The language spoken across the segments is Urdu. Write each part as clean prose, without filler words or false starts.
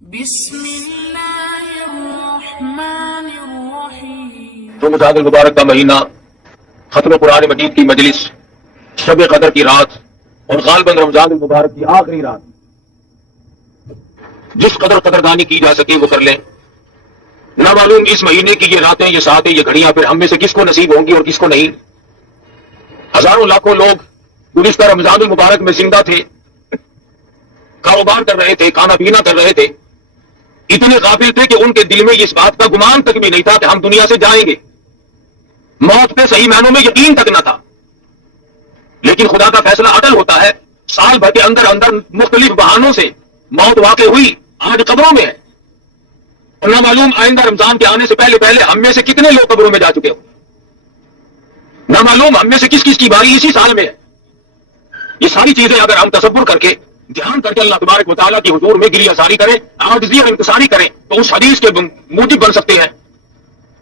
بسم اللہ الرحمن الرحیم۔ رمضان المبارک کا مہینہ، ختم قرآن مجید کی مجلس، شب قدر کی رات اور غالباً رمضان المبارک کی آخری رات، جس قدر قدردانی کی جا سکے وہ کر لیں۔ نہ معلوم اس مہینے کی یہ راتیں، یہ ساعتیں، یہ گھڑیاں پھر ہم میں سے کس کو نصیب ہوں گی اور کس کو نہیں۔ ہزاروں لاکھوں لوگ گزشتہ رمضان المبارک میں زندہ تھے، کاروبار کر رہے تھے، کھانا پینا کر رہے تھے، اتنے غافل تھے کہ ان کے دل میں اس بات کا گمان تک بھی نہیں تھا کہ ہم دنیا سے جائیں گے۔ موت پہ صحیح معنوں میں یقین تک نہ تھا، لیکن خدا کا فیصلہ عدل ہوتا ہے۔ سال بھر کے اندر اندر مختلف بہانوں سے موت واقع ہوئی، آج قبروں میں ہے، اور نہ معلوم آئندہ رمضان کے آنے سے پہلے پہلے ہم میں سے کتنے لوگ قبروں میں جا چکے ہو، نہ معلوم ہم میں سے کس کس کی باری اسی سال میں ہے۔ یہ ساری چیزیں اگر ہم تصور کر کے، دھیان کر کے اللہ تبارک و تعالیٰ کی حضور میں گریہ ساری کریں، عاجزی اور انکساری کریں، تو اس حدیث کے موجب بن سکتے ہیں۔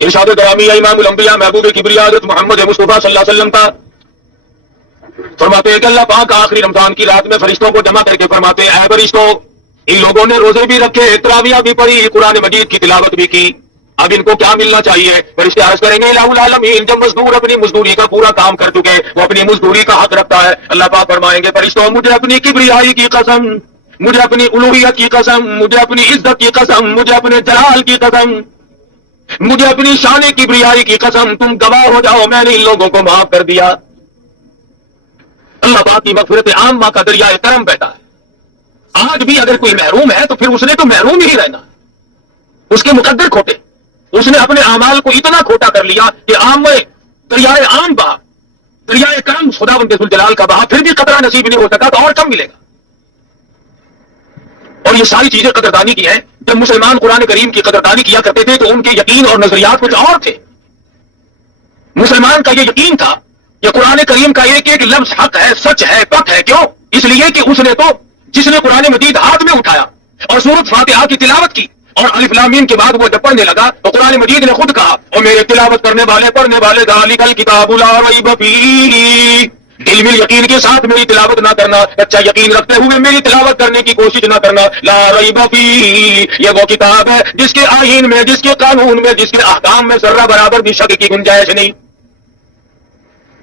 ارشاد گرامی امام الانبیاء محبوب کبریا حضرت محمد مصطفیٰ صلی اللہ علیہ وسلم کا فرماتے ہیں کہ اللہ پاک آخری رمضان کی رات میں فرشتوں کو جمع کر کے فرماتے ہیں، اے فرشتوں، ان لوگوں نے روزے بھی رکھے، تراویح بھی پڑھی، قرآن مجید کی تلاوت بھی کی، اب ان کو کیا ملنا چاہیے؟ فرشتے عرض کریں گے الہ العالمین، جب مزدور اپنی مزدوری کا پورا کام کر چکے، وہ اپنی مزدوری کا حق رکھتا ہے۔ اللہ پاک فرمائیں گے فرشتوں، مجھے اپنی کبریائی کی قسم، مجھے اپنی الوہیت کی قسم، مجھے اپنی عزت کی قسم، مجھے اپنے جلال کی قسم، مجھے اپنی شان کبریائی کی قسم، تم گواہ ہو جاؤ میں نے ان لوگوں کو معاف کر دیا۔ اللہ پاک کی مغفرت عامہ کا دریائے کرم بہتا ہے۔ آج بھی اگر کوئی محروم ہے تو پھر اس نے تو محروم ہی رہنا، اس کے مقدر کھوٹے، اس نے اپنے اعمال کو اتنا کھوٹا کر لیا کہ عام میں دریائے عام بہا، دریائے کرم خداوند ذوالجلال کا بہا، پھر بھی قطرہ نصیب نہیں ہو سکا تو اور کم ملے گا۔ اور یہ ساری چیزیں قدردانی کی ہیں۔ جب مسلمان قرآن کریم کی قدردانی کیا کرتے تھے تو ان کے یقین اور نظریات کچھ اور تھے۔ مسلمان کا یہ یقین تھا کہ قرآن کریم کا ایک ایک لفظ حق ہے، سچ ہے، پک ہے۔ کیوں؟ اس لیے کہ اس نے تو جس نے قرآن مجید ہاتھ میں اٹھایا اور سورۃ فاتحہ کی تلاوت کی اور الف لام میم کے بعد وہ جب پڑھنے لگا تو قرآن مجید نے خود کہا، اور میرے تلاوت کرنے والے پڑھنے والے ذالک الکتاب لا ریب فیہ، علم یقین کے ساتھ میری تلاوت نہ کرنا، اچھا یقین رکھتے ہوئے میری تلاوت کرنے کی کوشش نہ کرنا۔ لا ریب فیہ، یہ وہ کتاب ہے جس کے آئین میں، جس کے قانون میں، جس کے احکام میں ذرہ برابر بھی شک کی گنجائش نہیں۔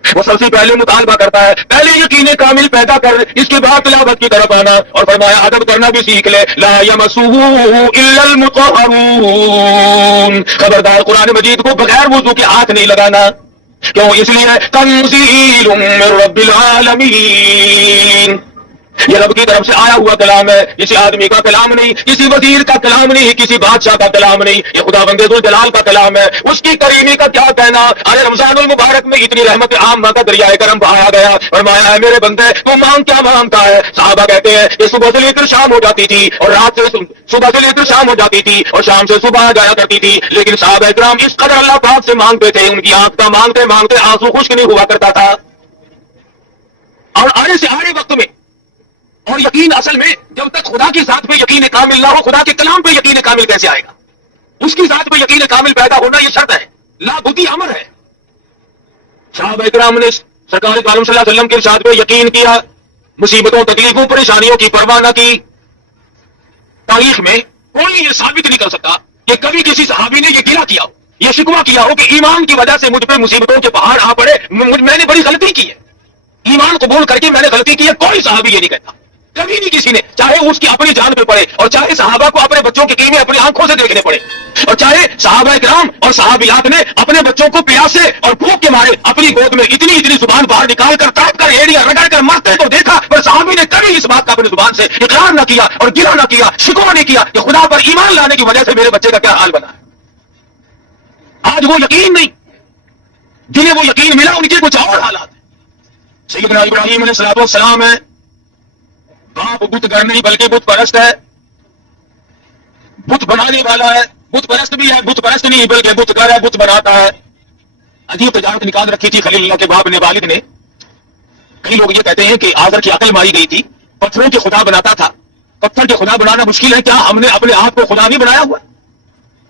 وہ سب سے پہلے مطالبہ کرتا ہے، پہلے یقین کامل پیدا کر، اس کے بعد تلاوت کی طرف آنا، اور فرمایا ادب کرنا بھی سیکھ لے۔ لا یمسہ الا المطہرون، خبردار قرآن مجید کو بغیر وضو کے ہاتھ نہیں لگانا۔ کیوں؟ اس لیے تنزیل من رب العالمین، یہ رب کی طرف سے آیا ہوا کلام ہے، کسی آدمی کا کلام نہیں، کسی وزیر کا کلام نہیں، کسی بادشاہ کا کلام نہیں، یہ خداوند ذوالجلال کا کلام ہے۔ اس کی کریمی کا کیا کہنا؟ ارے رمضان المبارک میں اتنی رحمت عامہ کا دریائے کرم بہایا گیا، فرمایا ہے میرے بندے تو مانگ کیا مانگتا ہے؟ صحابہ کہتے ہیں کہ صبح سے لے کر شام ہو جاتی تھی، اور رات سے صبح سے لے کر شام ہو جاتی تھی، اور شام سے صبح آ جایا کرتی تھی، لیکن صحابہ اکرام اس قدر اللہ پاک سے مانگتے تھے، ان کی آنکھ کا مانگتے مانگتے آنسو خشک نہیں ہوا کرتا تھا۔ اور آنے سے آنے وقت میں، اور یقین اصل میں جب تک خدا کی ذات پہ یقین کامل نہ ہو، خدا کے کلام پہ یقین کامل کیسے آئے گا؟ اس کی ذات پہ یقین کامل پیدا ہونا یہ شرط ہے، لا بدی امر ہے۔ صحابہ اکرام نے سرکار عالم صلی اللہ علیہ وسلم کے ارشاد پہ یقین کیا، مصیبتوں، تکلیفوں، پریشانیوں کی پرواہ نہ کی۔ تاریخ میں کوئی یہ ثابت نہیں کر سکتا کہ کبھی کسی صحابی نے یہ گلہ کیا ہو، یہ شکوہ کیا ہو کہ ایمان کی وجہ سے مجھ پہ مصیبتوں کے پہاڑ آ پڑے، میں نے بڑی غلطی کی ہے، ایمان قبول کر کے میں نے غلطی کی ہے۔ کوئی صحابی یہ نہیں کہتا، کبھی نہیں کسی نے، چاہے اس کی اپنی جان پہ پڑے، اور چاہے صحابہ کو اپنے بچوں کے قیمے اپنی آنکھوں سے دیکھنے پڑے، اور چاہے صحابہ کرام اور صحابیات نے اپنے بچوں کو پیاسے اور بھوک کے مارے اپنی گود میں اتنی اتنی زبان باہر نکال کر کاٹ کر ایڑیاں رگڑ کر مرتے تو دیکھا، پر صحابی نے کبھی اس بات کا اپنی زبان سے اقرار نہ کیا اور گرہ نہ کیا، شکوہ نہیں کیا کہ خدا پر ایمان لانے کی وجہ سے میرے بچے کا کیا حال بنا۔ آج وہ یقین نہیں، جنہیں وہ یقین ملا ان کے کچھ اور حالات ہیں۔ سیدنا ابراہیم علیہ السلام ہے، باپ بت گھر نہیں بلکہ بت پرست ہے، بت بنانے والا ہے، بت پرست بھی ہے، بت پرست نہیں بلکہ بت گھر ہے، بت بناتا ہے۔ عجیب تجارت نکال رکھی تھی خلیل اللہ کے باپ نے، والد نے۔ کئی لوگ یہ کہتے ہیں کہ آزر کی عقل ماری گئی تھی، پتھروں کے خدا بناتا تھا۔ پتھر کے خدا بنانا مشکل ہے، کیا ہم نے اپنے آپ کو خدا نہیں بنایا ہوا؟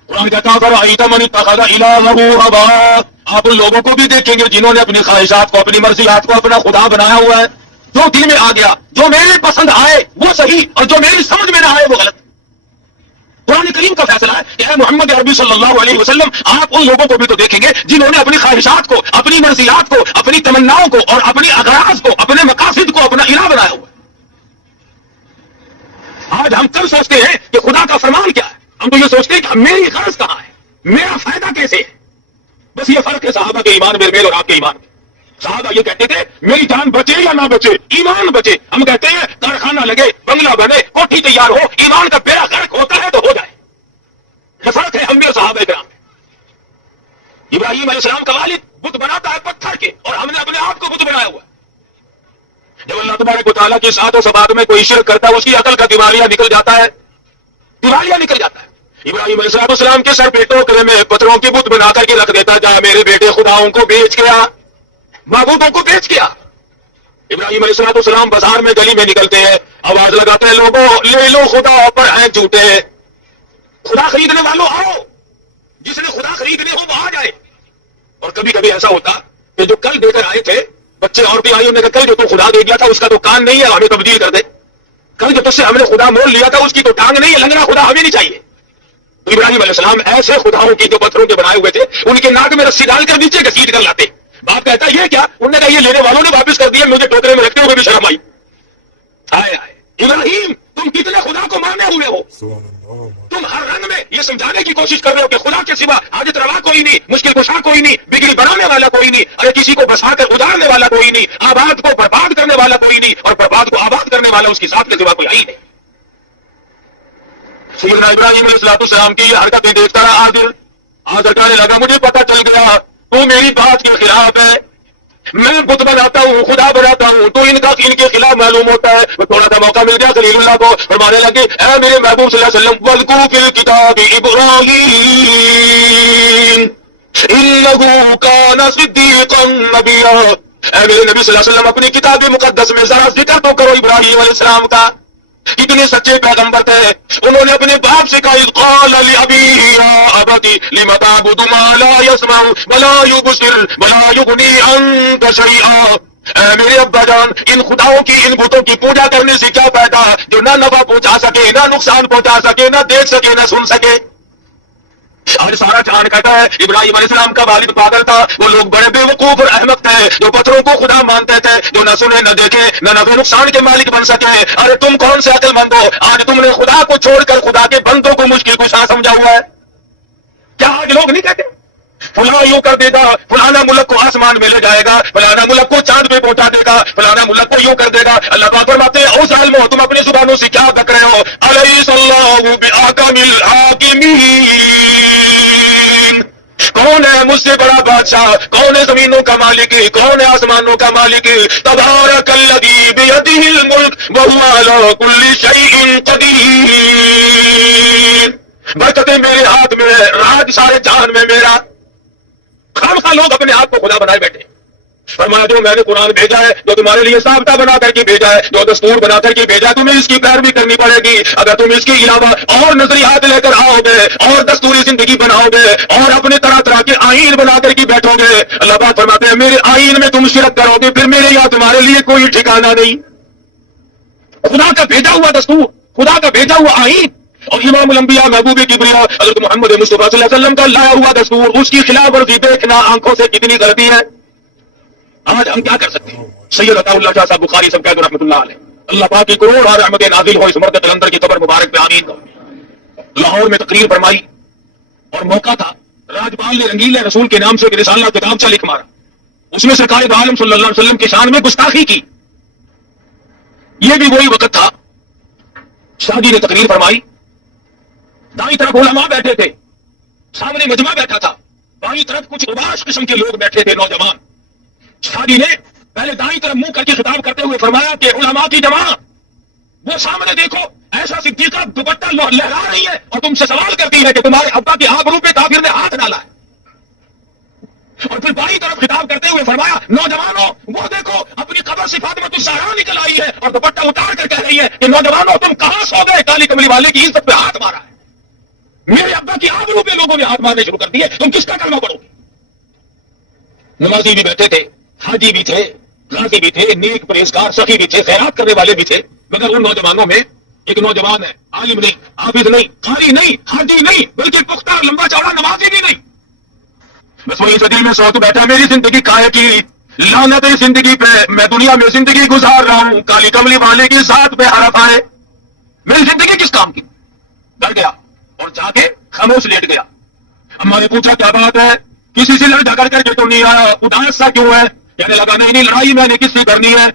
قرآن کہتا ہے من اتخذ الہہ ہواہ، آپ ان لوگوں کو بھی دیکھیں گے جنہوں نے اپنی خواہشات کو، اپنی مرضیات کو اپنا خدا بنایا ہوا ہے۔ جو دل میں آ گیا، جو میرے پسند آئے وہ صحیح، اور جو میری سمجھ میں نہ آئے وہ غلط۔ نبی کریم کا فیصلہ ہے کہ اے محمد عربی صلی اللہ علیہ وسلم آپ ان لوگوں کو بھی تو دیکھیں گے جنہوں نے اپنی خواہشات کو، اپنی مرضیات کو، اپنی تمناؤں کو اور اپنی اغراض کو، اپنے مقاصد کو اپنا الہ بنایا ہوا ہے۔ آج ہم کل سوچتے ہیں کہ خدا کا فرمان کیا ہے، ہم تو یہ سوچتے ہیں کہ میری غرض کہاں ہے، میرا فائدہ کیسے ہے۔ بس یہ فرق ہے صحابہ کے ایمان میں اور آپ کے ایمان میں۔ صحابہ یہ کہتے تھے میری جان بچے یا نہ بچے، ایمان بچے۔ ہم کہتے ہیں کارخانہ لگے، بنگلہ بنے، کوٹھی تیار ہو، ایمان کا بیڑا غرق ہوتا ہے تو ہو جائے۔ یہ فرق ہے ہم میں اور صحابہ کرام میں۔ ابراہیم علیہ السلام کا والد بت بناتا ہے پتھر کے، اور ہم نے اپنے آپ کو بت بنایا ہوا ہے۔ جب اللہ تبارک و تعالیٰ کی سات و سبات میں کوئی شرک کرتا ہے اس کی عقل کا دیوالیہ نکل جاتا ہے، دیوالیہ نکل جاتا ہے۔ ابراہیم علیہ السلام کے سر پہ ٹوکرے میں پتھروں کی بت بنا کر کے رکھ دیتا، جا میرے بیٹے خداؤں کو بیچ گیا، معبودوں کو بیچ گیا۔ ابراہیم علیہ السلام بازار میں گلی میں نکلتے ہیں، آواز لگاتے ہیں لوگوں لے لو خدا پر ہیں جھوٹے، خدا خریدنے والوں آؤ، جس نے خدا خریدنے ہو وہ آ جائے۔ اور کبھی کبھی ایسا ہوتا کہ جو کل دے کر آئے تھے بچے اور بھی آئے، انہوں نے کہا کل جو تو خدا دے گیا تھا اس کا تو کان نہیں ہے، ہمیں تبدیل کر دے۔ کل جو تجھ سے ہم نے خدا مول لیا تھا اس کی تو ٹانگ نہیں ہے، لنگڑا خدا ہمیں نہیں چاہیے۔ تو ابراہیم علیہ السلام ایسے خداؤں کی جو پتھروں کے بنائے ہوئے تھے ان کے ناک میں رسی ڈال کر نیچے گھسیٹ کر لاتے۔ باپ کہتا ہے یہ کیا؟ انہوں نے کہا یہ لینے والوں نے واپس کر دیا، مجھے ٹوکرے میں رکھتے ہوئے بھی شرم آئی۔ آئے ابراہیم تم کتنے خدا کو مانے ہوئے ہو، تم ہر رنگ میں یہ سمجھانے کی کوشش کر رہے ہو کہ خدا کے سوا حاجت روا کوئی نہیں، مشکل کشا کوئی نہیں، بگڑی بنانے والا کوئی نہیں، ارے کسی کو بسا کر اجاڑنے والا کوئی نہیں، آباد کو برباد کرنے والا کوئی نہیں، اور برباد کو آباد کرنے والا اس کی ذات کے سوا کوئی ہے ہی نہیں۔ سیدنا ابراہیم علیہ السلام کی یہ حرکتیں دیکھتا رہا آدر کہنے لگا مجھے پتا چل گیا تو میری بات کے خلاف ہے، میں بت بناتا ہوں، خدا بناتا ہوں، تو ان کے خلاف معلوم ہوتا ہے۔ وہ تھوڑا سا موقع مل گیا خلیل اللہ کو، فرمانے لگے اے میرے محبوب صلی اللہ علیہ وسلم وَاذْكُرْ فِي الْكِتَابِ إِبْرَاهِيمَ إِنَّهُ كَانَ صِدِّيقًا نَبِيًّا۔ اے میرے نبی صلی اللہ علیہ وسلم اپنی کتاب مقدس میں ذرا ذکر تو کرو ابراہیم علیہ السلام کا، کتنے سچے پیغمبر تھے۔ انہوں نے اپنے باپ سے کہا اذ قال لأبيه يا أبت لم تعبد ما لا يسمع ولا يبصر ولا يغني عنك شيئا۔ اے میرے ابا جان ان خداؤں کی، ان بتوں کی پوجا کرنے سے کیا فائدہ جو نہ نفع پہنچا سکے، نہ نقصان پہنچا سکے، نہ دیکھ سکے، نہ سن سکے۔ آج سارا جہان کہتا ہے ابراہیم علیہ السلام کا والد پاگل تھا، وہ لوگ بڑے بے وقوف اور احمق تھے جو پتھروں کو خدا مانتے تھے، جو نہ سنے نہ دیکھے نہ نفع نقصان کے مالک بن سکے۔ ارے تم کون سے عقل مند ہو، آج تم نے خدا کو چھوڑ کر خدا کے بندوں کو مشکل کشا سمجھا ہوا ہے۔ کیا آج لوگ نہیں کہتے فلاں یوں کر دے گا، فلانا ملک کو آسمان میں لے جائے گا، فلانا ملک کو چاند پہ پہنچا دے گا، فلانا ملک کو یوں کر دے گا۔ اللہ پاک فرماتے ہیں او ظالمو تم اپنی زبانوں سے کیا بک رہے ہو، الیس اللہ بأحکم الحاکمین۔ کون ہے مجھ سے بڑا بادشاہ، کون ہے زمینوں کا مالک، کون ہے آسمانوں کا مالک؟ تبارک الذی بیدہ الملک وہو علی کل شیء قدیر۔ برکتیں میرے ہاتھ میں ہے، راج سارے جہان میں میرا۔ خامخواہ لوگ اپنے آپ کو خدا بنائے بیٹھے۔ فرمایا جو میں نے قرآن بھیجا ہے، جو تمہارے لیے ضابطہ بنا کر کے بھیجا ہے، جو دستور بنا کر کے بھیجا ہے، تمہیں اس کی پیروی کرنی پڑے گی۔ اگر تم اس کے علاوہ اور نظریات لے کر آؤ گے اور دستوری زندگی بناؤ گے اور اپنے طرح طرح کے آئین بنا کر کے بیٹھو گے، اللہ پاک فرماتے ہیں میرے آئین میں تم شرک کرو گے، پھر میرے یہاں تمہارے لیے کوئی ٹھکانہ نہیں۔ خدا کا بھیجا ہوا دستور، خدا کا بھیجا ہوا آئین اور امام الانبیاء محبوب کبریا حضرت محمد مصطفیٰ صلی اللہ علیہ وسلم کا لایا ہوا دستور، اس کی خلاف ورزی دیکھنا آنکھوں سے کتنی غلطی ہے۔ آج ہم کیا کر سکتے ہیں؟ سید عطا اللہ شاہ صاحب بخاری صاحب رحمۃ اللہ علیہ، اللہ پاک کی کروڑ اور رحمت نازل ہو اس مرد قلندر کی قبر مبارک پہ آمین۔ لاہور میں تقریر فرمائی اور موقع تھا، راجپال نے رنگیلے رسول کے نام سے ایک رسالہ کتابچہ لکھ مارا، اس میں سرکار دو عالم صلی اللہ علیہ وسلم کی شان میں گستاخی کی۔ یہ بھی وہی وقت تھا، شاہ جی نے تقریر فرمائی، دائیں طرف علماء بیٹھے تھے، سامنے مجمع بیٹھا تھا، بائیں طرف کچھ اباش قسم کے لوگ بیٹھے تھے نوجوان۔ شاہ جی نے پہلے دائیں طرف منہ کر کے خطاب کرتے ہوئے فرمایا کہ علماء کی جماعت وہ سامنے دیکھو، ایسا صدیقہ دوپٹہ لہرا رہی ہے اور تم سے سوال کرتی ہے کہ تمہارے ابا کے آبرو پہ کافر نے ہاتھ ڈالا ہے۔ اور پھر بائیں طرف خطاب کرتے ہوئے فرمایا نوجوانوں وہ دیکھو اپنی قبر سے فاطمہ الزہرا نکل آئی ہے اور دوپٹہ اتار کر کہہ رہی ہے کہ نوجوانوں تم کہاں سو گئے، کالی کملی والے کی عزت پہ ہاتھ مارا ہے، میرے ابا کی آبرو پہ لوگوں نے ہاتھ مارنے شروع کر دیے، تم کس کا کلمہ پڑھو گے؟ نمازی بھی بیٹھے تھے، حاجی بھی تھے، غازی بھی تھے، نیک پرہیزگار سخی بھی تھے، خیرات کرنے والے بھی تھے، مگر ان نوجوانوں میں ایک نوجوان ہے، عالم نہیں، حافظ نہیں، قاری نہیں، حاجی نہیں، بلکہ پختہ لمبا چوڑا نمازی بھی نہیں، بس وہی صدی میں سوچ بیٹھا میری زندگی کائے کی لعنت ہے زندگی پہ، میں دنیا میں زندگی گزار رہا ہوں کالی کملی والے کی ذات پہ حرف آئے، میری زندگی کس کام کی؟ ڈر گیا اور جا کے خاموش لیٹ گیا۔ اما نے پوچھا کیا بات ہے، کسی سے لڑ جھگڑ کر کے تو نہیں آیا، اداس سا کیوں ہے؟ کہنے لگا نہیں لڑائی میں نے کس سے کرنی ہے۔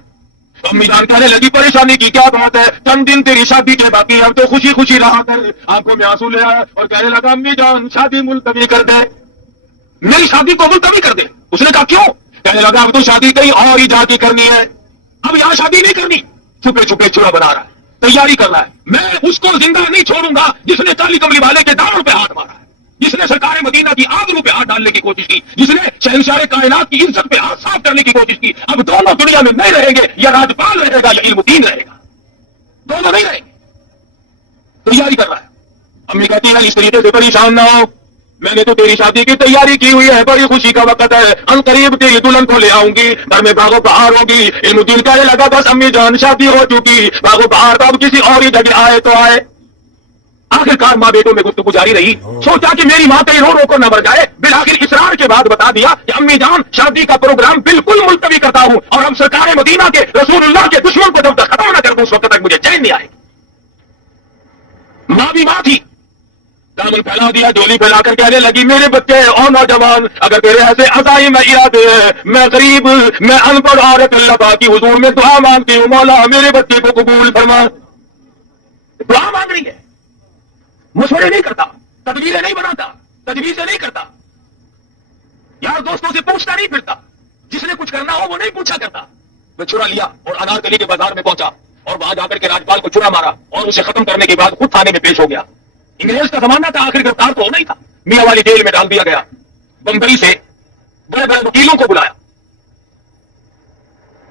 امی جان کہنے لگی پریشانی کی کیا بات ہے، چند دن تیری شادی کے باقی، اب تو خوشی خوشی رہا کر۔ آنکھوں میں آنسو لے آیا اور کہنے لگا امی جان شادی ملتوی کر دے، میری شادی کو ملتوی کر دے۔ اس نے کہا کیوں؟ کہنے لگا اب تو شادی کہیں اور ہی جا کے کرنی ہے، اب یہاں شادی نہیں کرنی۔ چھپے چھپے چورا بنا رہا ہے، تیاری کر رہا ہے، میں اس کو زندہ نہیں چھوڑوں گا جس نے کالی کملی والے کے دامن پہ ہاتھ مارا ہے، جس نے سرکار مدینہ کی آبرو پہ ہاتھ ڈالنے کی کوشش کی، جس نے شہنشاہ کائنات کی عزت پہ ہاتھ صاف کرنے کی کوشش کی۔ اب دونوں دنیا میں نہیں رہیں گے، یا راجپال رہے گا یا علم الدین رہے گا، دونوں نہیں رہیں گے۔ تیاری کر رہا ہے۔ امی کہتی ہے اس طریقے سے پریشان نہ ہو، میں نے تو تیری شادی کی تیاری کی ہوئی ہے، بڑی خوشی کا وقت ہے، ان قریب تیری دلہن کو لے آؤں گی، گھر میں باغ و بہار ہوگی۔ علم الدین کہنے لگا بس امی جان شادی ہو چکی، باغ و بہار اب کسی اور ہی جگہ آئے تو آئے۔ آخرکار ماں بیٹوں میں گفتگو جاری رہی، سوچا کہ میری ماں کہیں رو رو کر نہ مر جائے، بالآخر اصرار کے بعد بتا دیا کہ امی جان شادی کا پروگرام بالکل ملتوی کرتا ہوں، اور ہم سرکار مدینہ کے رسول اللہ کے دشمن کو جب تک ختم نہ کر دوں اس وقت تک مجھے چین نہیں آئے۔ ماں بھی ماں تھی، دامن پھیلا دیا، ڈولی پھیلا کر کہنے لگی میرے بچے اور نوجوان اگر تیرے ایسے عزائم ارادے ہیں، میں غریب، میں ان پڑھ عورت اللہ پاک کی حضور میں دعا مانگتی ہوں مولا میرے بچے کو قبول فرما۔ دعا مانگ رہی ہے، مشورے نہیں کرتا، تدبیریں نہیں بناتا، تجویزیں نہیں کرتا، یار دوستوں سے پوچھتا نہیں پھرتا، جس نے کچھ کرنا ہو وہ نہیں پوچھا کرتا۔ میں چھرا لیا اور انارکلی کے بازار میں پہنچا اور وہاں جا کر کے راجپال کو چھرا مارا اور اسے ختم کرنے کے بعد خود تھانے میں پیش ہو گیا۔ انگریز کا زمانہ تھا، آخر گرفتار تو ہونا ہی تھا، میاں والی جیل میں ڈال دیا گیا۔ بمبئی سے بڑے بڑے وکیلوں کو بلایا،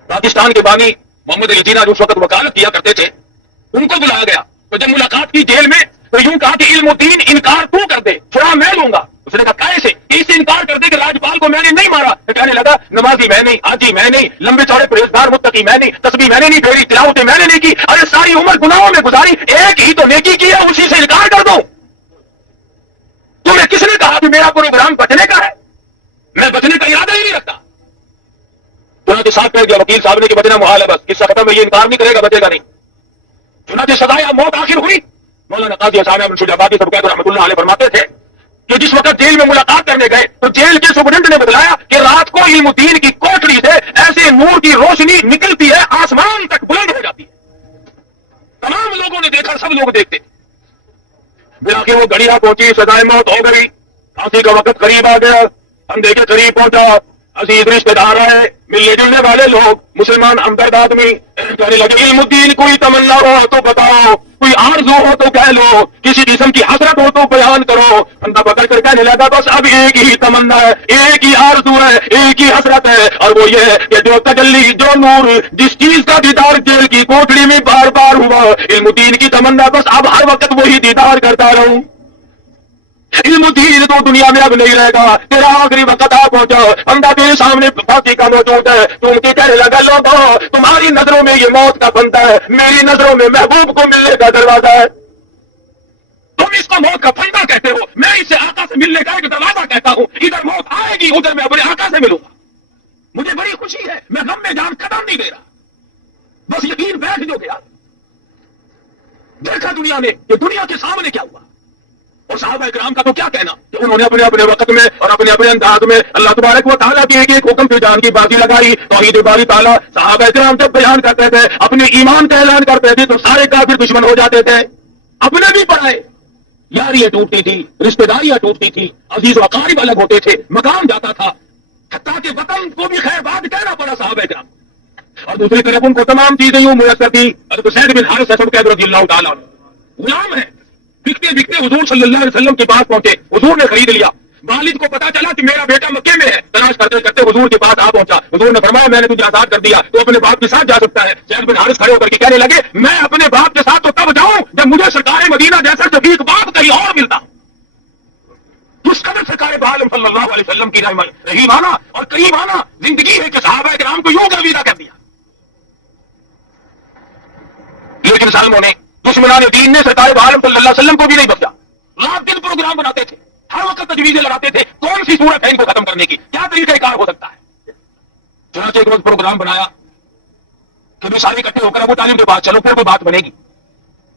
پاکستان کے بانی محمد علی جناح جو اس وقت وکالت کیا کرتے تھے ان کو بلایا گیا، تو جب ملاقات کی جیل میں تو یوں کہا کہ علم الدین انکار تو کر دے، چھڑا میں لوں گا۔ اس نے کہا کیسے؟ کہ اس سے انکار کر دے کہ راجپال کو میں نے نہیں مارا۔ کہنے لگا نمازی میں نہیں، حاجی میں نہیں، لمبے چوڑے پرہیزگار متقی میں نہیں، تسبیح میں نے نہیں پھیری، تلاوتیں میں نے نہیں کی، ارے ساری عمر گناہوں میں گزاری، ایک ہی تو نیکی کی ہے اسی سے انکار کر دو۔ تمہیں کس نے کہا کہ میرا پروگرام بچنے کا ہے؟ میں بچنے کا ارادہ ہی نہیں رکھتا۔ چنانچہ ساتھ کہہ دیا وکیل صاحب نے کہ بچنا محال ہے، بس قصہ ختم ہے، یہ انکار نہیں کرے گا، بچے گا نہیں۔ چنانچہ سزائے موت آخر ہوئی۔ مولانا قاضی صاحب منشور آبادی صاحب رحمۃ اللہ علیہ فرماتے تھے کہ جس وقت جیل میں ملاقات کرنے گئے تو جیل کے سپرنٹینڈنٹ نے بتلایا کہ رات کو علم الدین کی کوٹڑی سے ایسے نور کی روشنی نکلتی ہے آسمان تک بلند ہو جاتی ہے۔ تمام لوگوں نے دیکھا، سب لوگ دیکھتے تھے۔ بالآخر وہ گڑیا پہنچی، سزائے موت ہو گئی، پھانسی کا وقت قریب آ گیا، اندھے کے قریب پہنچا، عزیز رشتے دار آئے، ملنے جلنے والے لوگ، مسلمان ہمدرد آدمی کہنے لگے علم الدین کوئی تمنا ہو تو بتاؤ، کوئی آرزو ہو تو کہہ لو، کسی قسم کی حسرت ہو تو بیان کرو۔ بندہ پکڑ کر کہنے لگا بس اب ایک ہی تمنا ہے، ایک ہی آرزو ہے، ایک ہی حسرت ہے، اور وہ یہ ہے کہ جو تجلی، جو نور، جس چیز کا دیدار جیل کی کوٹڑی میں بار بار ہوا، علم الدین کی تمنا بس اب ہر وقت وہی دیدار کرتا رہوں۔ علم الدین تو دنیا میں اب نہیں رہے گا، تیرا آخری وقت آ پہنچا، بندہ تیرے سامنے پھانسی کا موجود ہے، تم کی کہنے لگا لوگوں تمہاری نظروں میں یہ موت کا بندہ ہے، میری نظروں میں محبوب کو ملنے کا دروازہ ہے۔ تم اس کو موت کا پھندا کہتے ہو، میں اسے آقا سے ملنے کا ایک دروازہ کہتا ہوں، ادھر موت آئے گی ادھر میں اپنے آقا سے ملوں گا۔ مجھے بڑی خوشی ہے، میں غم میں جان قدم نہیں دے رہا، بس یقین بیٹھ جو گیا۔ دیکھا دنیا نے کہ دنیا کے سامنے کیا ہوا، اور صحابہ کرام کا تو کیا کہنا کہ انہوں نے اپنے اپنے وقت میں اور اپنے اپنے انداز میں اللہ تبارک و تعالیٰ کے ایک حکم پہ جان کی بازی لگائی۔ توحید باری تعالیٰ صحابہ کرام جب بیان کرتے تھے، اپنے ایمان کا اعلان کرتے تھے تو سارے کافر دشمن ہو جاتے تھے، اپنے بھی پڑھائے، یاریاں ٹوٹتی تھی، رشتے داریاں ٹوٹتی تھی، عزیز و اقارب الگ ہوتے تھے، مقام جاتا تھا، حتیٰ کہ وطن کو بھی خیر بات کہنا پڑا صحابہ کرام، اور دوسری طرف ان کو تمام چیزیں یوں میسر تھی۔ حضرت زید بن حارثہ رضی اللہ تعالیٰ غلام ہے، بکتے بکتے حضور صلی اللہ علیہ وسلم کے پاس پہنچے، حضور نے خرید لیا۔ والد کو پتا چلا کہ میرا بیٹا مکے میں ہے، تلاش کرتے کرتے حضور کے پاس آ پہنچا۔ حضور نے فرمایا میں نے تجھے آزاد کر دیا، تو اپنے باپ کے ساتھ جا سکتا ہے۔ زید بن حارث کھڑے ہو کر کے کہنے لگے میں اپنے باپ کے ساتھ تو تب جاؤں جب مجھے سرکار مدینہ جیسا شفیق باپ کہیں اور ملتا۔ اس قدر سرکار عالم صلی اللہ علیہ وسلم کی رحیمانہ اور کریمانہ زندگی ہے کہ صحابہ کرام کو یوں گرویدہ کر دیا۔ لیکن ظالموں نے دشمنان دین نے سرکار دو عالم صلی اللہ علیہ وسلم کو بھی نہیں بخشا. رات دن پروگرام بناتے تھے, ہر وقت تجویزیں لگاتے تھے کون سی صورت ہے ان کو ختم کرنے کی, کیا طریقہ کار ہو سکتا ہے. چنانچہ ایک روز پروگرام بنایا کہ بھی سارے اکٹھے ہو کر ابو طالب کے پاس چلو, پھر کوئی بات بنے گی.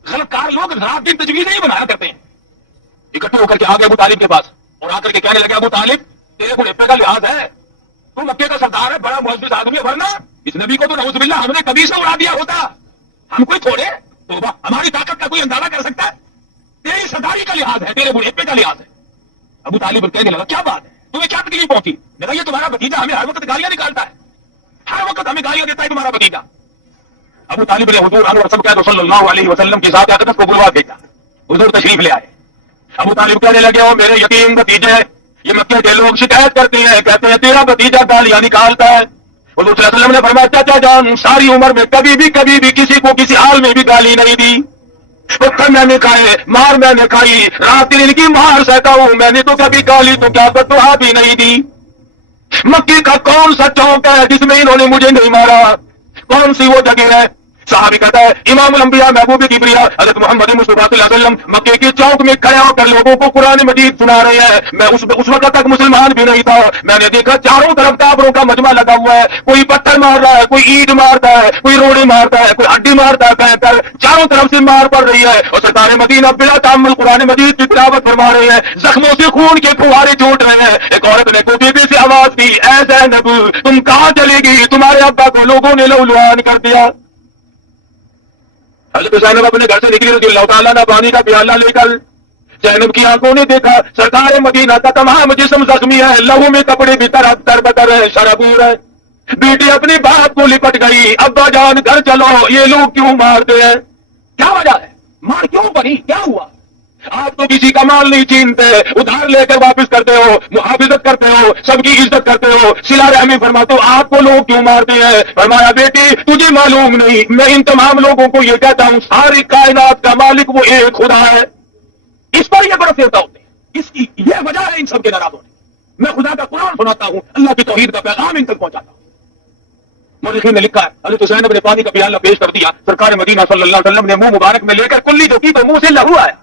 غلط کار لوگ رات دن تجویزیں ہی بنایا کرتے ہیں. اکٹھے ہو کر کے آ گئے ابو طالب کے پاس اور آ کر کے کہنے لگے, ابو طالب تیرے بڑھاپے کا لحاظ ہے, تو مکے کا سردار ہے, بڑا معزز آدمی ہے, ورنہ اس نبی کو تو نعوذ باللہ ہم نے کبھی سے اڑا دیا ہوتا. ہم کوئی تھوڑے توبہ, ہماری طاقت کا کوئی اندازہ کر سکتا ہے؟ تیری سرداری کا لحاظ ہے, تیرے بڑھاپے کا لحاظ ہے. ابو طالب کہنے لگا, کیا بات ہے, تمہیں کیا تکلیف پہنچی؟ میرا یہ تمہارا بھتیجا ہمیں ہر وقت گالیاں نکالتا ہے, ہر وقت ہمیں گالیاں دیتا ہے تمہارا بھتیجا. ابو طالب نے حضور انور صلی اللہ علیہ وسلم کی ذات اقدس کو بلوا بھیجا. حضور تشریف لے آئے. ابو طالب کہنے لگے, او میرے یتیم بھتیجے, یہ مکے کے لوگ شکایت کرتے ہیں, کہتے ہیں تیرا بھتیجا گالیاں نکالتا ہے. حضور صلی اللہ علیہ وسلم نے فرمایا, چاچا جان ساری عمر میں کبھی بھی کسی کو کسی حال میں بھی گالی نہیں دی. پتھر میں نے کھائے, مار میں نے کھائی, رات دن ان کی مار سہتا ہوں, میں نے تو کبھی گالی تو کیا بددعا بھی نہیں دی. مکے کا کون سا چوک ہے جس میں انہوں نے مجھے نہیں مارا؟ کون سی وہ جگہ ہے؟ صحابی کہتا ہے, امام الانبیاء محبوب کبریا حضرت محمد مصطفیٰ صلی اللہ علیہ وسلم مکے کے چوک میں کھڑے ہو کر لوگوں کو قرآن مجید سنا رہے ہیں. میں اس وقت تک مسلمان بھی نہیں تھا. میں نے دیکھا چاروں طرف کافروں کا مجمع لگا ہوا ہے, کوئی پتھر مار رہا ہے, کوئی اینٹ مارتا ہے, کوئی روڑی مارتا ہے, کوئی ہڈی مارتا ہے, پھینک کر چاروں طرف سے مار پڑ رہی ہے. اور سرکار مدینہ بلا تعمل قرآن مجید کی تلاوت فرما رہے ہیں, زخموں سے خون کے فوارے چھوٹ رہے ہیں. ایک عورت نے کوٹیبے سے آواز دی, اے زینب تم کہاں چلے گی, تمہارے ابا کو لوگوں نے لہولہان کر دیا. حضرت زینب اپنے گھر سے نکلی رضی اللہ تعالیٰ نے پانی کا پیالہ لے کر. زینب کی آنکھوں نے دیکھا سرکار مدینہ کا تمام جسم زخمی ہے, لہو میں کپڑے بھی تر بتر ہے, شرابور ہے. بیٹی اپنی بات کو لپٹ گئی, ابا جان گھر چلو, یہ لوگ کیوں مارتے ہیں؟ کیا وجہ ہے, مار کیوں پڑی, کیا ہوا؟ آپ تو کسی کا مال نہیں چھینتے, ادھار لے کر واپس کرتے ہو, محافظت کرتے ہو, سب کی عزت کرتے ہو, صلہ رحمی فرماتے ہو, آپ کو لوگ کیوں مارتے ہیں؟ فرمایا, بیٹی تجھے معلوم نہیں, میں ان تمام لوگوں کو یہ کہتا ہوں ساری کائنات کا مالک وہ ایک خدا ہے. اس پر یہ برس دیتا ہوتے ہیں, اس کی یہ وجہ ہے ان سب کے ناراض ہونے. میں خدا کا قرآن سناتا ہوں, اللہ کی توحید کا پیغام ان تک پہنچاتا ہوں. مورخین نے لکھا ہے, حضرت زینب نے پانی کا پیالہ پیش کر دیا. سرکار مدینہ صلی اللہ علیہ وسلم نے منہ مبارک میں لے کر کلی جو کی تو منہ سے لہو آیا.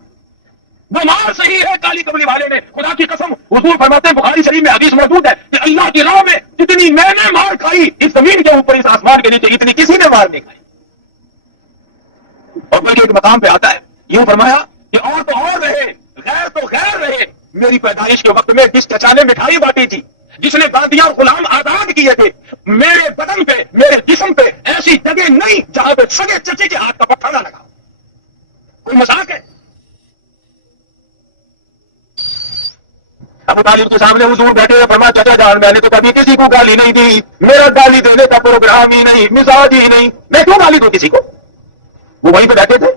وہ مار صحیح ہے کالی کملی والے نے, خدا کی قسم حضور فرماتے ہیں, بخاری شریف میں حدیث موجود ہے کہ اللہ کی راہ میں جتنی میں نے مار کھائی اس زمین کے اوپر اس آسمان کے نیچے اتنی کسی نے مار نہیں کھائی. اور بلکہ ایک مقام پہ آتا ہے, یوں فرمایا کہ اور تو اور رہے, غیر تو غیر رہے, میری پیدائش کے وقت میں جس چچا نے مٹھائی بانٹی تھی, جس نے باندیاں اور غلام آزاد کیے تھے, میرے بدن پہ میرے جسم پہ ایسی جگہ نہیں جہاں پہ سگے چچے کے ہاتھ کا پتھر نہ لگا. کوئی مذاق ہے؟ ابو طالب کے سامنے حضور بیٹھے ہیں, فرمایا چچا جان میں نے تو کبھی کسی کو گالی نہیں دی, میرا گالی دینے کا پروگرام ہی نہیں, مزاج ہی نہیں, میں کیوں گالی دوں کسی کو؟ وہ وہیں پہ بیٹھے تھے,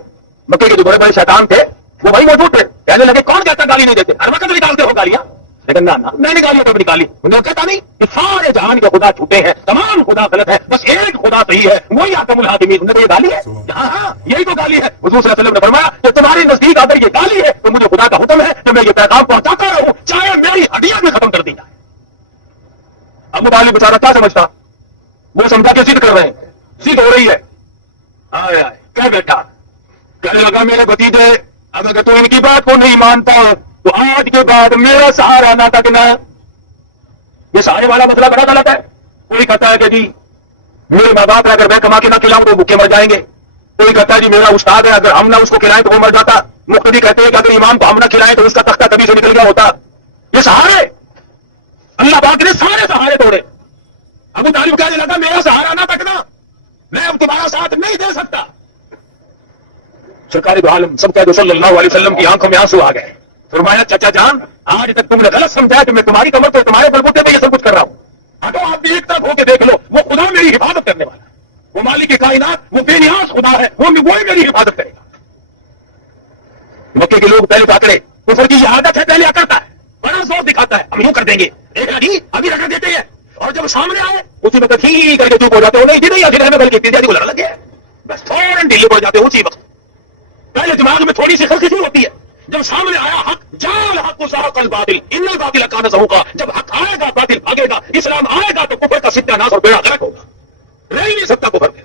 مکے کے جو بڑے بڑے شیطان تھے وہ وہیں موجود تھے. کہنے لگے کون کہتا گالی نہیں دیتے, ہر وقت نکالتے ہو گالیاں. لیکن نہ میں نے گالیاں کب نکالی؟ انہوں نے کہتا نہیں کہ سارے جہان کے خدا جھوٹے ہیں, تمام خدا غلط ہے, بس ایک خدا صحیح ہے, وہی حاکم الحاکمین. انہوں نے یہ گالی ہے؟ ہاں یہی تو گالی ہے. حضور صلی اللہ علیہ وسلم نے فرمایا کہ تمہارے نزدیک اگر یہ گالی ہے تو مجھے خدا کا حکم ہے کہ میں یہ پیغام پہنچاتا رہوں چاہے میری ہڈیاں بھی ختم کر دی جائے. ابو طالب بیچارہ کیا سمجھتا, وہ سمجھا کہ ضد کر رہے ہیں, ضد ہو رہی ہے. کیا بیٹھا کہنے لگا, میرے بھتیجے اگر تو ان کی بات کو نہیں مانتا تو آج کے بعد میرا سہارا نہ تکنا. یہ سارے والا مسئلہ بڑا غلط ہے. کوئی کہتا ہے کہ جی میرے ماں باپ ہے, اگر میں کما کے نہ کھلاؤں تو بھوکے مر جائیں گے. کوئی کہتا ہے جی میرا استاد ہے, اگر ہم نہ اس کو کھلائیں تو وہ مر جاتا. مقتدی کہتے ہیں کہ اگر امام کو ہم نہ کھلائیں تو اس کا تختہ کبھی سے نکل گیا ہوتا. یہ سہارے اللہ پاک نے سارے سہارے توڑے. ابو طالب کہنے لگا میرا سہارا نہ تکنا, میں اب تمہارا ساتھ نہیں دے سکتا. سرکار دو عالم سب کہہ صلی اللہ علیہ وسلم کی آنکھوں میں آنسو آ گئے. فرمایا چچا جان آج تک تم نے غلط سمجھا کہ میں تمہاری کمر پہ تمہارے بلبوتے پہ یہ سب کچھ کر رہا ہوں. ہٹو آپ بھی ایک طرف ہو کے دیکھ لو, وہ خدا میری حفاظت کرنے والا ہے, وہ مالک کائنات, وہ بے نیاز خدا ہے, وہ میری حفاظت کرے گا. مکے کے لوگ پہلے پکڑے, کفر کی یہ عادت ہے پہلے کرتا ہے, بڑا زور دکھاتا ہے, ہم یوں کر دیں گے, ایک نہیں ابھی رکھ دیتے ہیں, اور جب سامنے آئے اسی وقت ہی کر کے چپ ہو جاتے ہو. نہیں جی نہیں ابھی ہمیں بلکہ تیزی کو لڑ لگے, بس فوراً ڈھیلے پڑ جاتے اسی وقت. پہلے دماغ میں تھوڑی سی خلخشی ہوتی ہے, جب سامنے آیا حق, جال حق زہق الباطل ان الباطل کان زہوقا, جب حق آئے گا باطل بھاگے گا, اسلام آئے گا تو کفر کا ستیہ ناز اور بیڑا غرق ہوگا, رہ ہی نہیں سکتا کفر پھر.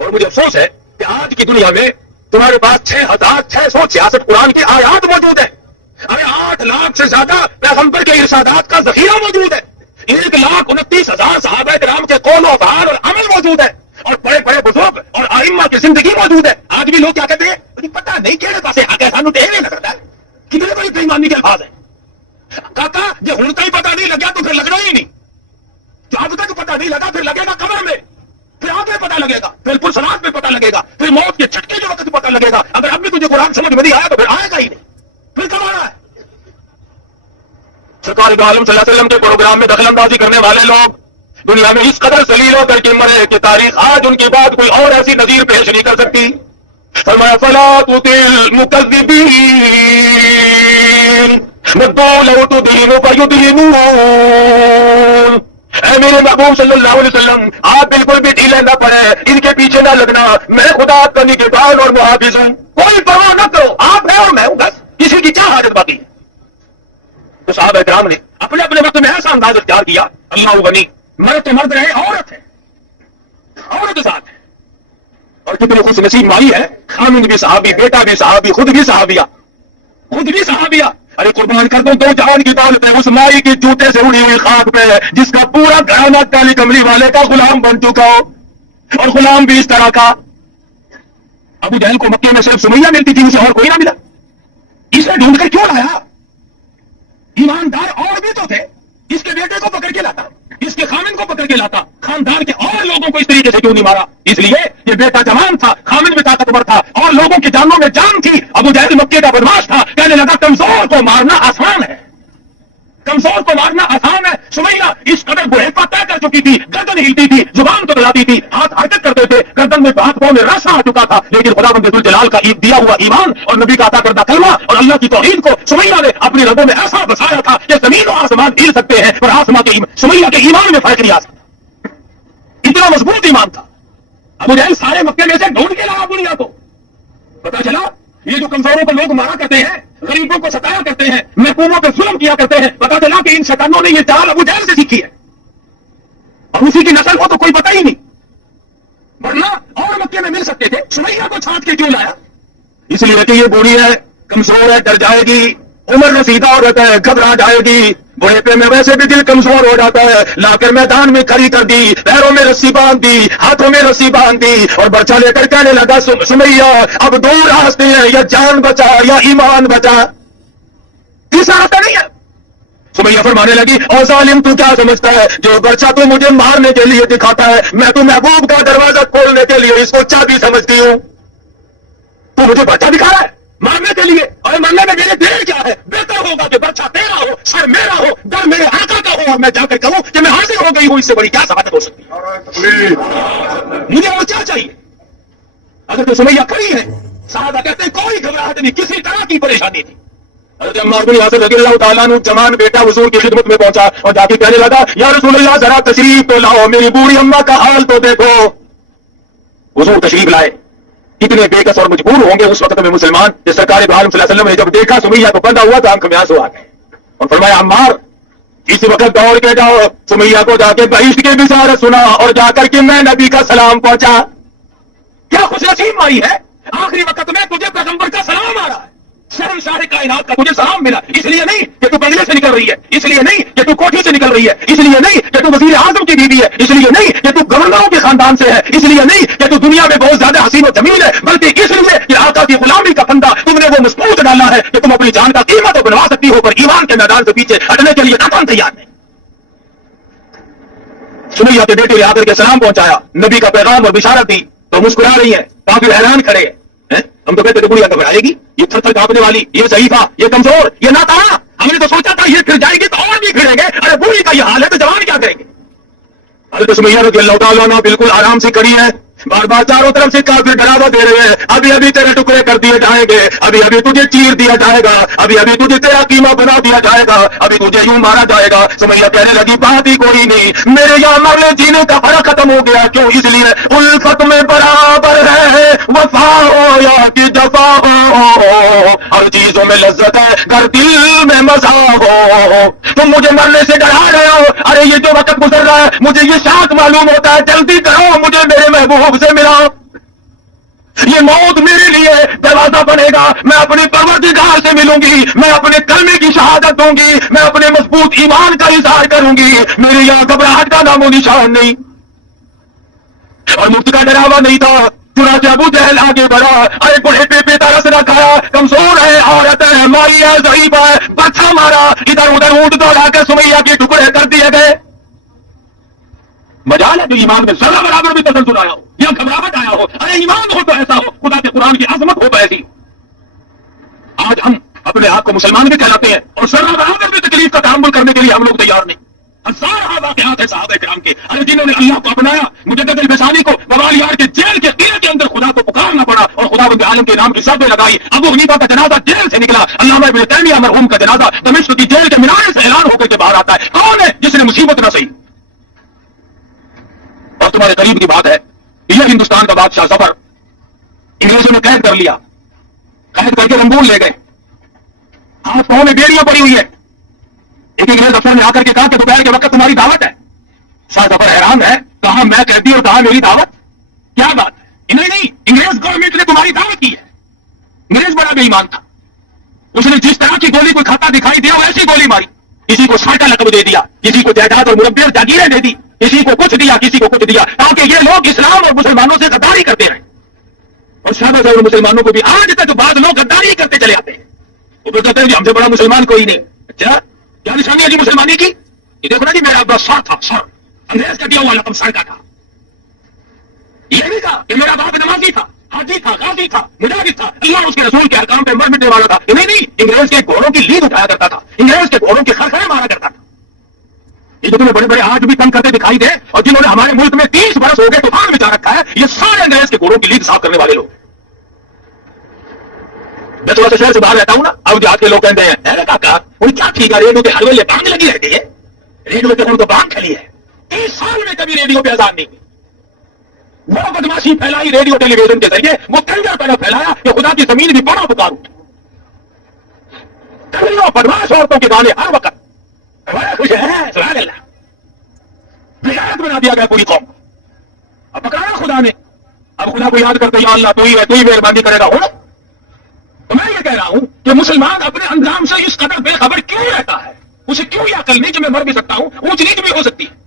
اور مجھے افسوس ہے کہ آج کی دنیا میں تمہارے پاس 6666 قرآن کی آیات موجود ہیں. ارے 8 لاکھ سے زیادہ پیغمبر کے ارشادات کا ذخیرہ موجود ہے. 1,29,000 صحابہ کرام کے قول و افعال اور عمل موجود ہے, اور بڑے بڑے بزرگ اور ائمہ کی زندگی موجود ہے. آج بھی لوگ کیا کہتے ہیں, مجھے پتا نہیں کہڑے پاسے حق ہے, سانو ٹھیک نہیں لگتا ہے. کتنے بڑی بےایمانی کے الفاظ ہیں. کاکا جب ہن تک پتا نہیں لگا تو پھر لگنا ہی نہیں. جب تک پتا نہیں لگا پھر لگے گا قبر میں, پھر آگے پتا لگے گا, پھر پرسرات میں پتا لگے گا, پھر موت کے جھٹکے جو وقت پتا لگے گا. اگر اب بھی تجھے قرآن سمجھ میں نہیں آیا تو پھر آئے گا ہی نہیں, پھر کب آنا ہے. سرکار دو عالم صلی اللہ علیہ وسلم کے پروگرام میں دخل اندازی کرنے والے لوگ دنیا میں اس قدر ذلیل ہو کر کے مرے کہ تاریخ آج ان کی بات کوئی اور ایسی نظیر پیش نہیں کر سکتی. فرمایا فلا تطع المکذبین ودوا لو تدہن فیدہنون. اے میرے محبوب صلی اللہ علیہ وسلم, آپ بالکل بھی ڈھیلے نہ پڑے, ان کے پیچھے نہ لگنا. میں خدا کا نگہبان اور محافظ ہوں, کوئی پرواہ نہ کرو, آپ ہیں اور میں ہوں, بس کسی کی کیا حاجت باقی. تو صحابہ کرام نے اپنے اپنے وقت میں ایسا انداز اختیار کیا, اللہ غنی, مرد تو مرد رہے, عورت ہے, عورت ساتھ ہے. اور کتنی خوش نصیب مائی ہے, خامند بھی صحابی, بیٹا بھی صحابی, خود بھی صحابیہ, خود بھی صحابیہ. ارے قربان کر دو تو جان کی دولت ہے اس مائی کی جوتے سے اڑی ہوئی خاک پہ, جس کا پورا گھرانہ کالی کملی والے کا غلام بن چکا ہو, اور غلام بھی اس طرح کا. ابو جہل کو مکے میں صرف سمیہ ملتی تھی, اسے اور کوئی نہ ملا. اسے ڈھونڈ کر کیوں لایا؟ ایماندار اور بھی تو تھے, اس کے بیٹے کو پکڑ کے لاتا, اس کے خامن کو پکڑ کے لاتا, خاندان کے اور لوگوں کو اس طریقے سے کیوں نہیں مارا؟ اس لیے یہ بیٹا جوان تھا, خامن بھی طاقتور تھا, اور لوگوں کی جانوں میں جان تھی. ابو جہل مکے کا بدماش تھا, کہنے لگا کمزور کو مارنا آسان ہے, کمزور کو مارنا آسان ہے. سمیہ اس قدر بڑھیپا طے کر چکی تھی, گردن ہلتی تھی, زبان تو بلاتی تھی, ہاتھ حرکت کرتے تھے, گردن میں ہاتھ پاؤں میں رس آ چکا تھا, لیکن خدا بند ذوالجلال کا دیا ہوا ایمان اور نبی کا عطا کردہ کلمہ اور اللہ کی توحید کو سمیہ نے اپنی رگوں میں ایسا بسایا تھا کہ زمین و آسمان ہل سکتے ہیں, اور آسمان کے سمیہ کے ایمان میں فرق نہیں آ سکتا. اتنا مضبوط ایمان تھا. ابو جہل سارے مکے میں سے ڈھونڈ کے لایا دنیا کو. پتا چلا یہ جو کمزوروں کو لوگ مارا کرتے ہیں, غریبوں کو ستایا کرتے ہیں, محکوموں پہ ظلم کیا کرتے ہیں, پتا چلا کہ ان شیطانوں نے یہ چال ابو جہل سے سیکھی ہے, اور اسی کی نسل کو تو کوئی پتہ ہی نہیں. ورنہ اور مکے میں مل سکتے تھے, سمیہ کو چھانٹ کے کیوں لایا؟ اس لیے کہ یہ بوڑھی ہے, کمزور ہے, ڈر جائے گی, عمر رسیدہ عورت ہے, گھبرا جائے گی, بڑھیپے میں ویسے بھی دل کمزور ہو جاتا ہے. لا کر میدان میں کھڑی کر دی, پیروں میں رسی باندھ دی, ہاتھوں میں رسی باندھ دی, اور برچہ لے کر کہنے لگا سمیہ اب دو راستے ہیں, یا جان بچا یا ایمان بچا, تیسرا راستہ نہیں ہے. سمیہ فرمانے لگی اور ظالم تو کیا سمجھتا ہے, جو برچہ تو مجھے مارنے کے لیے دکھاتا ہے, میں تو محبوب کا دروازہ کھولنے کے لیے اس کو چابی سمجھتی ہوں. تو مجھے برچہ دکھا رہا ہے مارنے کے لیے, اور مرنے میں میرے دیر کیا ہے؟ بہتر ہوگا کہ برچہ تیرا ہو, سر میرا ہو, ڈر میرے آقا کا ہو, اور میں جا کر کہوں کہ میں حاضر ہو گئی ہوں. اس سے بڑی کیا سعادت ہو سکتی ہے؟ مجھے اور کیا چاہیے؟ اگر تو سمیہ کھڑی ہے, صحابہ کہتے ہیں کوئی گھبراہٹ نہیں, کسی طرح کی پریشانی تھی. حضرت عمار بن یاسر رضی اللہ تعالیٰ عنہ جوان بیٹا حضور کی خدمت میں پہنچا اور جا کے کہنے لگا یا رسول اللہ ذرا تشریف تو لاؤ, میری بوڑھی اماں کا حال تو دیکھو. حضور تشریف لائے. کتنے بے کس اور مجبور ہوں گے اس وقت میں مسلمان, جس سرکار دو عالم صلی اللہ علیہ وسلم نے جب دیکھا سمیہ کو بندھا ہوا تو آنکھ میں آنسو آ گئے, اور فرمایا عمار اس وقت دوڑ کے جاؤ, سمیہ کو جا کے بہشت کی بشارت سنا, اور جا کر کے میں نبی کا سلام پہنچا. کیا خوش نصیب مائی ہے, آخری وقت میں تجھے پیغمبر کا سلام آ رہا ہے, شہنشاہ کائنات کا تجھے سلام ملا. اس لیے نہیں کہ تو بنگلے سے نکل رہی ہے, اس لیے نہیں کہ تو کوٹھی سے نکل رہی ہے, اس لیے نہیں کہ تو وزیر اعظم کی بیوی ہے, اس لیے نہیں کہ تو گورنروں کے خاندان سے ہے, اس لیے نہیں کہ تو دنیا میں بہت زیادہ حسین و جمیل ہے, بلکہ اس لیے کہ آقا کی غلامی کا پندہ تم نے وہ مضبوط ڈالا ہے کہ تم اپنی جان کا قیمت بنوا سکتی ہو, پر ایمان کے میدان سے پیچھے ہٹنے کے لیے قطعاً تیار نہیں. سمیہ کے بیٹے نے آ کر کے سلام پہنچایا, نبی کا پیغام اور بشارت دی, تو مسکرا رہی ہے, کافی حیران کھڑے ہیں. ہم تو کہتے تھے بڑھیا گھبرائے گی, یہ تھر تھر کانپنے والی, یہ ضعیفہ, یہ کمزور, یہ ناتارا, ہم نے تو سوچا تھا یہ پھر جائے گی تو اور بھی پھریں گے, ارے بوڑھی کا یہ حال ہے تو جوان کیا کریں گے. حضرت سمیہ رضی اللہ تعالیٰ عنہ بالکل آرام سے کھڑی ہے, بار بار چاروں طرف سے کافر ڈراوا دے رہے ہیں, ابھی ابھی تیرے ٹکڑے کر دیے جائیں گے, ابھی ابھی تجھے چیر دیا جائے گا, ابھی ابھی تجھے تیرا قیمہ بنا دیا جائے گا, ابھی تجھے یوں مارا جائے گا. سمیہ کہنے لگی بات ہی کوئی نہیں, میرے یہاں مرنے جینے کا فرق ختم ہو گیا. کیوں؟ اس لیے الفت میں برابر ہے, وفا ہو یا کہ جفا ہو, ہر چیزوں میں لذت ہے گر دل میں مزہ ہو. تم مجھے مرنے سے ڈرا رہے ہو, ارے یہ جو وقت گزر رہا ہے مجھے یہ شاک معلوم ہوتا ہے, جلدی کرو مجھے میرے محبوب سے ملاؤ. یہ موت میرے لیے دروازہ بنے گا، میں اپنے پروردگار سے ملوں گی، میں اپنے کلمے کی شہادت دوں گی، میں اپنے مضبوط ایمان کا اظہار کروں گی، میرے یہاں گھبراہٹ کا نام و نشان نہیں اور مفت کا ڈراوا نہیں تھا۔ چنانچہ ابو جہل آگے بڑھا، ارے بڑھے پہ پیتا رس نہ کھایا، کمزور ہے، عورت ہے، مالی ہے، ضعیف ہے، پچھا مارا، ادھر ادھر اونٹ دوڑا کر سمیہ کے ٹکڑے کر دیے گئے۔ مجال ہے جو ایمان میں ذرہ برابر بھی تسلسل آیا ہو یا گھبراہٹ آیا ہو، ارے ایمان ہو تو ایسا ہو، خدا کے قرآن کی عظمت ہو تو ایسی۔ آج ہم اپنے آپ کو مسلمان بھی کہلاتے ہیں اور ذرہ برابر بھی تکلیف کا تحمل کرنے کے لیے ہم لوگ تیار نہیں۔ ہزارہ واقعات ہیں صحابہ کرام کے، ارے جنہوں نے اللہ کو اپنایا، مجدد البسانی کو بوال یار کے جیل کے قلعے کے اندر خدا کو پکارنا پڑا اور خدا بند عالم کے نام کی شرطیں لگائی۔ ابو حنیفہ کا جنازہ جیل سے نکلا، علامہ ابن تیمیہ مرحوم کا جنازہ دمشق کی جیل کے مینارے سے اعلان ہو کر کے باہر آتا ہے۔ کون ہے جس نے مصیبت نہ سہی؟ اور تمہارے قریب کی بات ہے، یہ ہندوستان کا بادشاہ ظفر انگریزوں نے قید کر لیا، قید کر کے رنگون لے گئے، ہاتھ پاؤں میں بیڑیاں پڑی ہوئی ہے۔ ایک انگریز افسر نے آ کر کے کہا کہ دوپہر کے وقت تمہاری دعوت ہے۔ شاہ ظفر حیران ہے، کہا میں قیدی اور کہا میری دعوت، کیا بات ہے؟ نہیں، انگریز گورنمنٹ نے تمہاری دعوت کی ہے۔ انگریز بڑا بے ایمان تھا، اس نے جس طرح کی گولی کوئی کھاتا دکھائی دیا ویسی گولی ماری، کسی کو ساٹا لقب دے دیا، کسی کو جائیداد اور مربع جاگیریں دے دی، کسی کو کچھ دیا، کسی کو کچھ دیا، تاکہ یہ لوگ اسلام اور مسلمانوں سے غداری کرتے رہیں۔ اور شاہ اور مسلمانوں کو بھی آج تک بعض لوگ غداری کرتے چلے آتے ہیں، وہ کہتے ہیں کہ ہم سے بڑا مسلمان کوئی نہیں۔ اچھا کیا نشانی ہے جی مسلمانی کی؟ یہ دیکھو نا جی، میرا ابا سر تھا، سر انگریز کا دیا ہوا لقب سر کا تھا۔ یہ نہیں کہا کہ میرا باپ نمازی تھا، حاجی تھا، غازی تھا، مجاہد تھا، اللہ اس کے رسول کے احکام پہ مر مٹنے والا تھا۔ نہیں، انگریز کے گھوڑوں کی لید اٹھایا کرتا تھا، انگریز کے گھوڑوں کے خرخرے مارا کرتا تھا۔ یہ جو تمہیں بڑے بڑے آج بھی تنگ کرتے دکھائی دے اور جنہوں نے ہمارے ملک میں 30 برس ہو گئے طوفان مچا رکھا ہے، یہ سارے انگریز کے گھوڑوں کی لید صاف کرنے والے لوگ۔ میں تھوڑا سا شہر سے باہر رہتا ہوں نا، اب دیہات کے لوگ کہتے ہیں ارے کاکا وہ کیا ٹھیک ہے، ریڈیو کے حلوے یہ بانگ لگی رہتی ہے، ریڈیو پہ ان کو بانگ کھلی ہے۔ 30 سال میں کبھی ریڈیو پہ اذان نہیں، وہ بدماشی پھیلائی ریڈیو ٹیلی ویژن کے ذریعے، وہ کنجر پہلے پھیلایا کہ خدا کی زمین بھی بڑا پکارو، کنجروں بدماش عورتوں کے گانے ہر وقت، بڑا خوش ہے سبحان اللہ، بغیرت بنا دیا گیا پوری قوم۔ اب پکڑا خدا نے، اب خدا کو یاد کرتے یا اللہ تو ہی ہے، تو ہی مہربانی کرے گا۔ ہو تو میں یہ کہہ رہا ہوں کہ مسلمان اپنے انجام سے اس قدر بے خبر کیوں رہتا ہے؟ اسے کیوں یہ عقل نہیں کہ میں مر بھی سکتا ہوں، اونچ نیچ بھی ہو سکتی ہے؟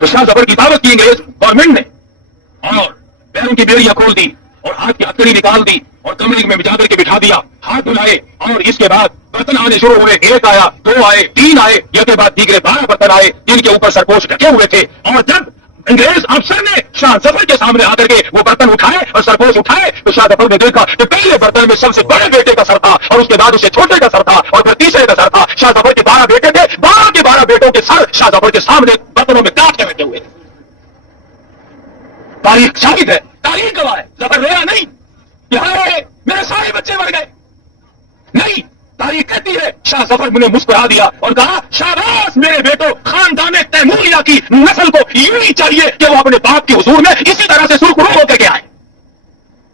تو شاہ ظفر کی دعوت کی انگریز گورنمنٹ نے اور پیروں کی بیڑیاں کھول دی اور ہاتھ کی ہتھکڑی نکال دی اور کمرے میں بجا کر کے بٹھا دیا، ہاتھ دھلائے اور اس کے بعد برتن آنے شروع ہوئے۔ ایک آیا، 2 آئے، 3 آئے، یہ کے بعد دیگرے 12 برتن آئے جن کے اوپر سرپوش ڈھکے ہوئے تھے۔ اور جب انگریز افسر نے شاہ ظفر کے سامنے آ کر کے وہ برتن اٹھائے اور سرپوش اٹھائے تو شاہ ظفر نے دیکھا کہ پہلے برتن میں سب سے بڑے بیٹے کا سر تھا اور اس کے بعد اسے چھوٹے کا سر تھا اور پھر تیسرے کا سر تھا۔ شاہ ظفر کے 12 بیٹے تھے، 12 کے 12 بیٹوں کے سر شاہ ظفر کے سامنے برتنوں میں کاٹ کے رکھے ہوئے تھے۔ تاریخ شاہد ہے، تاریخ گواہ ہے، ظفر رویا نہیں کہ ہائے میرے سارے بچے مر گئے، نہیں، تاریخ کہتی ہے شاہ ظفر نے مسکرا دیا اور کہا شاباش میرے بیٹو، خاندان تیموریہ کی نسل کو یوں ہی چاہیے کہ وہ اپنے باپ کے حضور میں اسی طرح سے سرخرو ہو کر کے آئے۔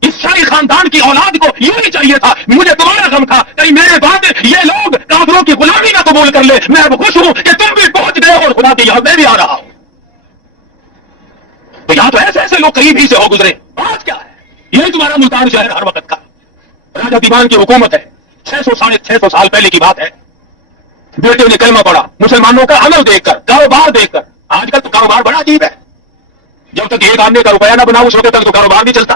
اس شاہی خاندان کی اولاد کو یوں ہی چاہیے تھا۔ مجھے تمہارا غم تھا کہیں میرے بعد یہ لوگ کافروں کی غلامی نہ قبول کر لے۔ میں اب خوش ہوں کہ تم بھی پہنچ گئے اور خدا کی یاد میں بھی آ رہا ہوں۔ تو یہاں تو ایسے ایسے لوگ قریب ہی سے ہو گزرے، بات کیا ہے؟ یہی تمہارا ملتان شہر ہر وقت کا راجہ دیوان کی حکومت ہے، 600 سال پہلے کی بات ہے۔ بیٹے نے کلمہ پڑھا، مسلمانوں کا عمل دیکھ کر، کاروبار دیکھ کر۔ آج کل تو کاروبار بڑا عجیب ہے، جب تک ایک آدمی کا روپیہ نہ بنا اس وقت تک تو کاروبار نہیں چلتا۔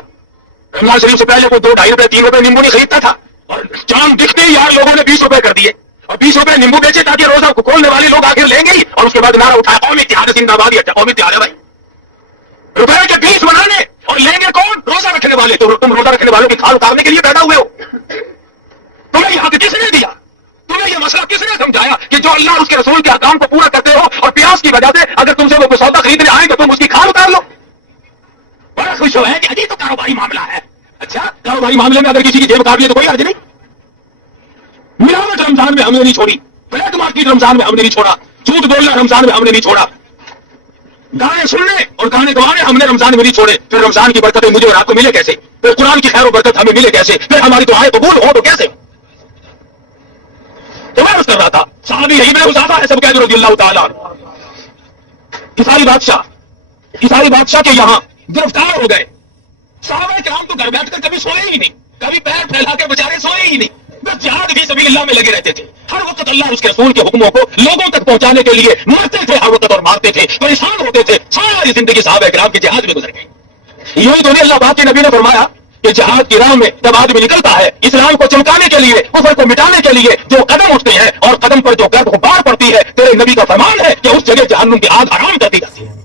رمضان شریف سے پہلے کوئی 2 ڈھائی روپے 3 روپے نیمبو نہیں خریدتا تھا اور چاند دکھتے ہی یار لوگوں نے 20 روپے کر دیے اور 20 روپے نیمبو بیچے تاکہ روزہ کو کھولنے والے لوگ آخر لیں گے ہی۔ اور اس کے بعد نعرہ اٹھایا قومی اتحاد زندہ باد۔ اچھا قومی اتحاد ہے بھائی، روپے کے 20 بنانے اور لیں گے کون؟ روزہ رکھنے والے۔ تو تم روزہ رکھنے والوں کی کھال اتارنے کے لیے پیدا ہوئے ہو۔ تمہیں یہ حق کس نے دیا؟ تمہیں یہ مسئلہ کس نے سمجھایا کہ جو اللہ اور اس کے رسول کے احکام کو پورا کرتے ہو اور پیاس کی وجہ سے اگر تم سے وہ سودا خریدنے آئے تو تم اس کی کھال اتار لو؟ بڑا خوش ہو ہے کہ ابھی تو کاروباری معاملہ ہے۔ اچھا کاروباری معاملے میں اگر کسی کی جیب کاٹ لیے تو کوئی حرج نہیں۔ ملاوٹ رمضان میں ہم نے نہیں چھوڑی، بلیک مارکیٹ رمضان میں ہم نے نہیں چھوڑا، جھوٹ بولنا رمضان میں ہم نے نہیں چھوڑا، گانے سننے اور گانے گوانے ہم نے رمضان میں نہیں چھوڑے۔ پھر رمضان کی برکتیں مجھے اور آپ کو ملے کیسے؟ پھر قرآن کی خیر و برکت ہمیں ملے کیسے؟ پھر ہماری دعائیں قبول ہو تو کیسے؟ تو میں کر رہا تھا صحابی ابن حذافہ ہے سب قید رضی اللہ تعالیٰ، عیسائی بادشاہ کے یہاں گرفتار ہو گئے صحابہ کرام تو گھر بیٹھ کر کبھی سوئے ہی نہیں، کبھی پیر پھیلا کے بیچارے سوئے ہی نہیں، بس جہاد فی سبیل اللہ میں لگے رہتے تھے، ہر وقت اللہ اور اس کے رسول کے حکموں کو لوگوں تک پہنچانے کے لیے مرتے تھے ہر وقت اور مارتے تھے، پریشان ہوتے تھے، ساری زندگی صحابہ کرام کے جہاد میں گزر گئی۔ یوں ہی تو اللہ پاک کے نبی نے فرمایا کہ جہاد کی راہ میں جب آدمی نکلتا ہے اسلام کو چمکانے کے لیے، کفر کو مٹانے کے لیے، جو قدم اٹھتے ہیں اور قدم پر جو گرد غبار پڑتی ہے، تیرے نبی کا فرمان ہے کہ اس جگہ جہنم کی آگ حرام کر دی جاتی ہے۔